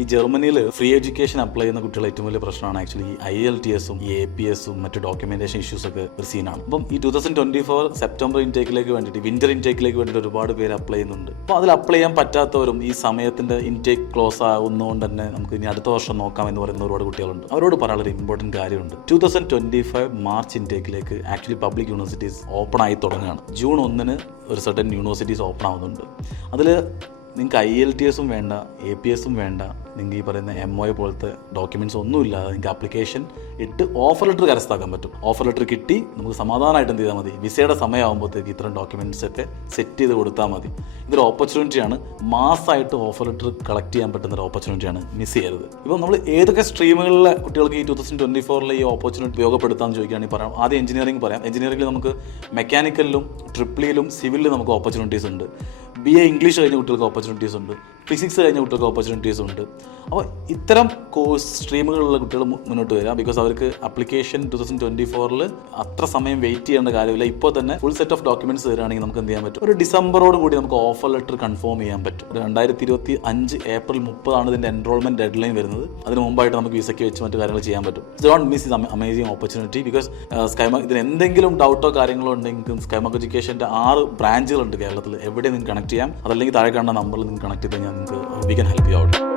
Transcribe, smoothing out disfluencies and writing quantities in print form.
ഈ ജർമ്മനിയിൽ free education apply ചെയ്യുന്ന കുട്ടികൾ ഏറ്റവും വലിയ പ്രശ്നമാണ് ആക്ച്വലി ഈ IELTS-ഉം ഈ APS-ഉം മറ്റു ഡോക്യുമെന്റേഷൻ ഇഷ്യൂസ് ഒക്കെ ഒരു സീനാണ്. അപ്പം ഈ 2024 സെപ്റ്റംബർ ഇൻടേക്കിലേക്ക് വേണ്ടിയിട്ട് വിന്റർ ഇൻടേക്കിലേക്ക് വേണ്ടിയിട്ട് ഒരുപാട് പേര് അപ്ലൈ ചെയ്യുന്നുണ്ട്. അപ്പോൾ അതിൽ അപ്ലൈ ചെയ്യാൻ പറ്റാത്തവരും ഈ സമയത്തിന്റെ ഇൻടേക്ക് ക്ലോസ് ആകുന്നതുകൊണ്ട് തന്നെ നമുക്ക് ഇനി അടുത്ത വർഷം നോക്കാം എന്ന് പറയുന്ന ഒരുപാട് കുട്ടികളുണ്ട്. അവരോട് പറയാനുള്ള ഒരു ഇമ്പോർട്ടൻറ്റ് കാര്യമുണ്ട്. 2025 മാർച്ച് ഇൻടേക്കിലേക്ക് ആക്ച്വലി പബ്ലിക് യൂണിവേഴ്സിറ്റീസ് ഓപ്പൺ ആയി തുടങ്ങുകയാണ്. ജൂൺ 1 ഒരു സർട്ടൻ യൂണിവേഴ്സിറ്റീസ് ഓപ്പൺ ആവുന്നുണ്ട്. അതിൽ നിങ്ങൾക്ക് IELTS-ഉം വേണ്ട, APS-ഉം വേണ്ട, നിങ്ങൾക്ക് ഈ പറയുന്ന MOA പോലത്തെ ഡോക്യുമെൻറ്റ്സ് ഒന്നുമില്ലാതെ നിങ്ങൾക്ക് ആപ്ലിക്കേഷൻ ഇട്ട് ഓഫർ ലെറ്റർ കരസ്ഥാക്കാൻ പറ്റും. ഓഫർ ലെറ്റർ കിട്ടി നമുക്ക് സമാധാനമായിട്ട് എന്ത് ചെയ്താൽ മതി, വിസയുടെ സമയമാകുമ്പോഴത്തേക്ക് ഇത്തരം ഡോക്യുമെൻറ്റ്സ് ഒക്കെ സെറ്റ് ചെയ്ത് കൊടുത്താൽ മതി. ഇതൊരു ഓപ്പർച്യൂണിറ്റിയാണ്. മാസമായിട്ട് ഓഫർ ലെറ്റർ കളക്ട് ചെയ്യാൻ പറ്റുന്ന ഒരു ഓപ്പർച്യൂണിറ്റിയാണ്, മിസ് ചെയ്യരുത്. ഇപ്പം നമ്മൾ ഏതൊക്കെ സ്ട്രീമുകളിലെ കുട്ടികൾക്ക് ഈ 2024 ഈ ഓപ്പർച്യൂണിറ്റി ഉപയോഗപ്പെടുത്താമെന്ന് ചോദിക്കുകയാണെങ്കിൽ പറയാം. ആദ്യം എഞ്ചിനീയറിംഗ് പറയാം. എഞ്ചിനീയറിംഗിൽ നമുക്ക് മെക്കാനിക്കലിലും ട്രിപ്പിളിലും സിവിലിലും നമുക്ക് ഓപ്പർച്യൂണിറ്റീസ് ഉണ്ട്. BA ഇംഗ്ലീഷ് കഴിഞ്ഞ കുട്ടികൾക്ക് ഓപ്പർച്യൂണിറ്റീസ് ഉണ്ട്. ഫിസിക്സ് കഴിഞ്ഞ കുട്ടികൾക്ക് ഓപ്പർച്യൂണിറ്റീസ് ഉണ്ട്. അപ്പോൾ ഇത്തരം കോഴ്സ് സ്ട്രീമുകളിലുള്ള കുട്ടികൾ മുന്നോട്ട് വരിക. ബിക്കോസ് അവർക്ക് അപ്ലിക്കേഷൻ 2024 അത്ര സമയം വെയിറ്റ് ചെയ്യേണ്ട കാര്യമില്ല. ഇപ്പോൾ തന്നെ ഫുൾ സെറ്റ് ഓഫ് ഡോക്യുമെന്റ്സ് തരികയാണെങ്കിൽ നമുക്ക് എന്ത് ചെയ്യാൻ പറ്റും, ഒരു ഡിസംബറോട് കൂടി നമുക്ക് ഓഫർ ലെറ്റർ കൺഫേം ചെയ്യാൻ പറ്റും. 2025 ഏപ്രിൽ 30 ഇതിൻ്റെ എൻറോൾമെന്റ് ഡെഡ് ലൈൻ വരുന്നത്. അതിന് മുമ്പായിട്ട് നമുക്ക് വിസയ്ക്ക് വെച്ച് മറ്റു കാര്യങ്ങൾ ചെയ്യാൻ പറ്റും. Don't miss this amazing opportunity. Because Skymark ഇതിന് എന്തെങ്കിലും ഡൗട്ടോ കാര്യങ്ങളോ ഉണ്ടെങ്കിൽ സ്കൈമാർക്ക് എഡ്യൂക്കേഷൻ്റെ 6 ബ്രാഞ്ചുകളുണ്ട് കേരളത്തിൽ. എവിടെ നിങ്ങൾക്ക് കണക്ട് ചെയ്യാം. അതല്ലെങ്കിൽ താഴെ കാണുന്ന നമ്പറിൽ നിങ്ങൾക്ക് കണക്ട് ചെയ്ത് കഴിഞ്ഞാൽ നിങ്ങൾക്ക് we can help you out.